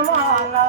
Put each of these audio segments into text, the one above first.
জামানা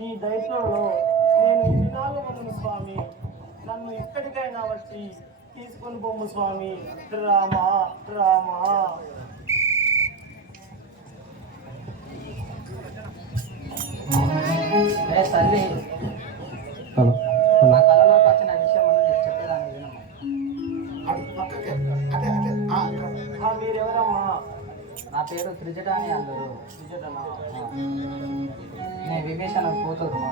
ఈ దైత్యంలో నేను వినాలు పొమ్మును స్వామి. నన్ను ఇక్కడికైనా వచ్చి తీసుకుని పొమ్ము స్వామి. రామా రామా. తల్లి నా కళలోకి వచ్చిన విషయం అని నేను చెప్పేదాన్ని వినమ్మా. మీరెవరమ్మా? నా పేరు త్రిజట అని అందరు. నేను విభీషణ పోతున్నా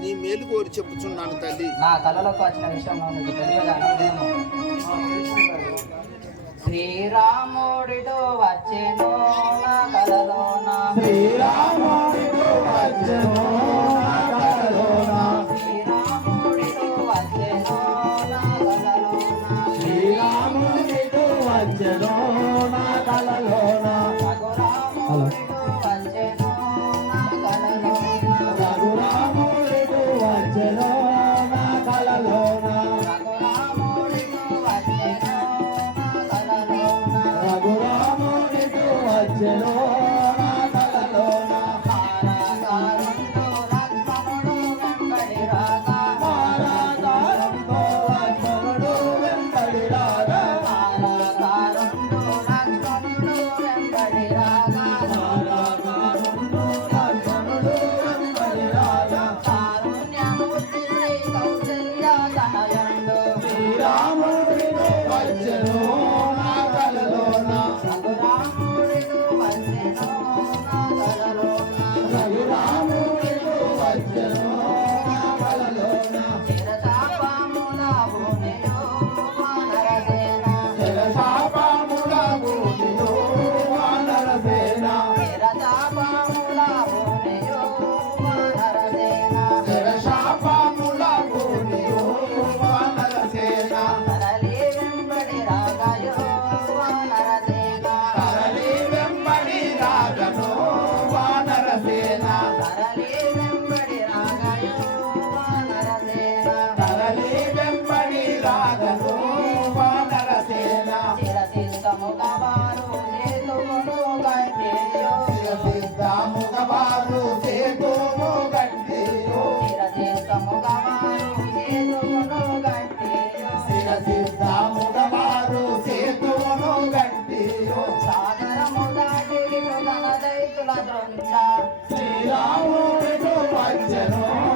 నీ మేలు కోరి చెప్పుచున్నాను తల్లి. నా కళలోకి వచ్చిన విషయం నాకు తెలియదు శ్రీరాముడితో వచ్చేను నా Yeah. Bye. Yeah.